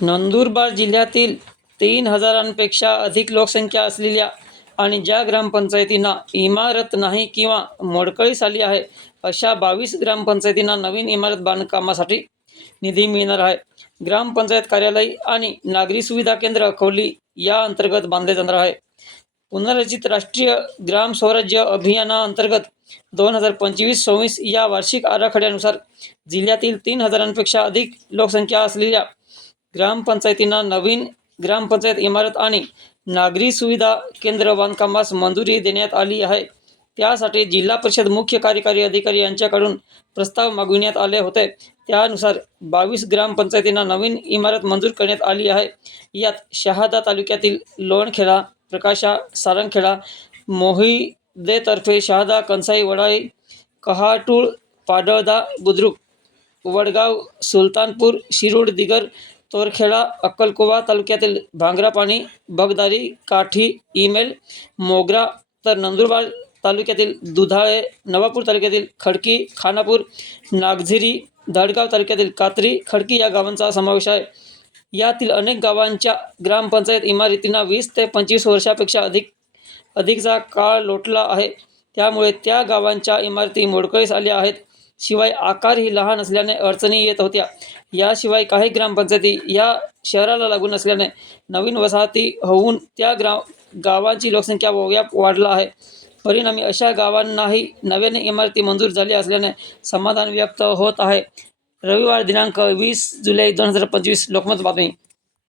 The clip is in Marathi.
नंदुरबार जिल्ह्यातील तीन हजारांपेक्षा अधिक लोकसंख्या असलेल्या आणि ज्या ग्रामपंचायतींना इमारत नाही किंवा मोडकळीस आली आहे अशा बावीस ग्रामपंचायतींना नवीन इमारत बांधकामासाठी निधी मिळणार आहे. ग्रामपंचायत कार्यालय आणि नागरी सुविधा केंद्र अकोली या अंतर्गत बांधले जाणार आहे. पुनर्रचित राष्ट्रीय ग्राम स्वराज्य अभियानाअंतर्गत दोन हजार पंचवीस सव्वीस या वार्षिक आराखड्यानुसार जिल्ह्यातील तीन हजारांपेक्षा अधिक लोकसंख्या असलेल्या ग्रामपंचायतींना नवीन ग्रामपंचायत इमारत आणि नागरी सुविधा केंद्र बांधकामास मंजुरी देण्यात आली आहे. त्यासाठी जिल्हा परिषद मुख्य कार्यकारी अधिकारी यांच्याकडून प्रस्ताव मागविण्यात आले होते. त्यानुसार बावीस ग्रामपंचायतींना नवीन इमारत मंजूर करण्यात आली आहे. यात शहादा तालुक्यातील लोणखेडा प्रकाशा सारंगखेडा मोहिदेतर्फे शहादा कंसाई वडाळी कहाटूळ पाडळदा बुद्रुक वडगाव सुलतानपूर शिरूड दिगर तोरखेडा अक्कलकोवा तालुक्यातील भांगरापाणी बगदारी काठी ईमेल मोगरा तर नंदुरबार तालुक्यातील दुधाळे नवापूर तालुक्यातील खडकी खानापूर नागझिरी धडगाव तालुक्यातील कात्री खडकी या गावांचा समावेश आहे. यातील अनेक गावांच्या ग्रामपंचायत इमारतींना वीस ते पंचवीस वर्षापेक्षा अधिक अधिकचा काळ लोटला आहे. त्यामुळे त्या गावांच्या इमारती मोडकळीस आल्या आहेत. शिवाय आकारही लहान असल्याने अडचणी येत होत्या. याशिवाय काही ग्रामपंचायती या शहराला लागून असल्याने नवीन वसाहती होऊन त्या ग्रा गावांची लोकसंख्या व्याप वाढला आहे. परिणामी अशा गावांनाही नव्याने इमारती मंजूर झाली असल्याने समाधान व्यक्त होत आहे. रविवार दिनांक वीस जुलै दोन हजार पंचवीस लोकमत बातमी.